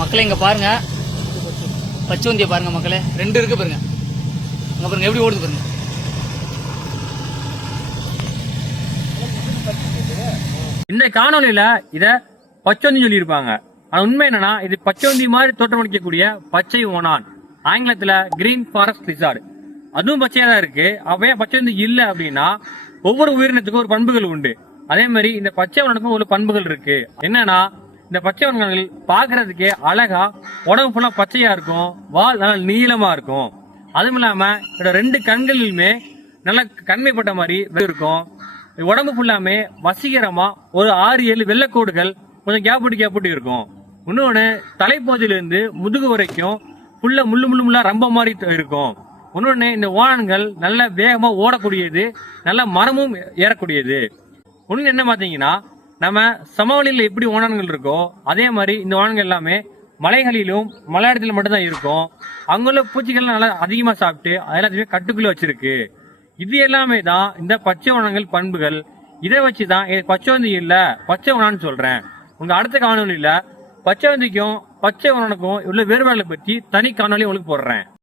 மக்களே இங்க பாருங்க, பச்சோந்திய பாருங்க மக்களே, 2 இருக்கு பாருங்க. அங்க பாருங்க எப்படி ஓடுது பாருங்க. இந்த காணொலியில இத பச்சோந்தி சொல்லி இருப்பாங்க. ஆனா உண்மை என்னன்னா, இது பச்சோந்தி மாதிரி தோற்றமளிக்கக்கூடிய பச்சை ஓணான், ஆங்கிலத்துல கிரீன் ஃபாரஸ்ட் லிசார்ட். அதுவும் பச்சையா தான் இருக்கு. அப்ப ஏன் பச்சோந்தி இல்ல அப்படின்னா, ஒவ்வொரு உயிரினத்துக்கும் ஒரு பண்புகள் உண்டு. அதே மாதிரி இந்த பச்சை ஓணனுக்கும் ஒரு பண்புகள் இருக்கு. என்னன்னா, இந்த பச்சை ஓணங்கள் பாக்குறதுக்கே அழகா உடம்பு ஃபுல்லா பச்சையா இருக்கும், வால் நல்லா நீளமா இருக்கும். அதுவும் இல்லாம இதோட 2 கண்களிலுமே நல்ல கண்மைப்பட்ட மாதிரி இருக்கும். உடம்பு ஃபுல்லாமே வசீகரமா ஒரு 6-7 வெள்ளைக்கோடுகள் கொஞ்சம் கேப்புட்டு இருக்கும். இன்னொன்னு தலைப்பகுதியிலிருந்து முதுகு வரைக்கும் ஃபுல்லா முள்ளு ரம்ப மாதிரி இருக்கும். இன்னொன்னு இந்த ஓணன்கள் நல்ல வேகமா ஓடக்கூடியது, நல்ல மரமும் ஏறக்கூடியது. ஒண்ணு என்ன பாத்தீங்கன்னா, நம்ம சமவெளியில எப்படி ஓணன்கள் இருக்கோ அதே மாதிரி இந்த ஓணன்கள் எல்லாமே மலைகளிலும் மலையாளத்தில் மட்டும்தான் இருக்கும். அங்குள்ள பூச்சிகள் நல்லா அதிகமா சாப்பிட்டு எல்லாத்தையுமே கட்டுக்குள்ள வச்சிருக்கு. இது எல்லாமே தான் இந்த பச்சை ஓணங்கள் பண்புகள். இதை வச்சுதான் பச்சோந்தி இல்ல பச்சை ஓணான்னு சொல்றேன். உங்க அடுத்த காணொலியில பச்சோந்திக்கும் பச்சை ஓணனுக்கும் உள்ள வேறுபாடுகளை பத்தி தனி காணொலி உங்களுக்கு போடுறேன்.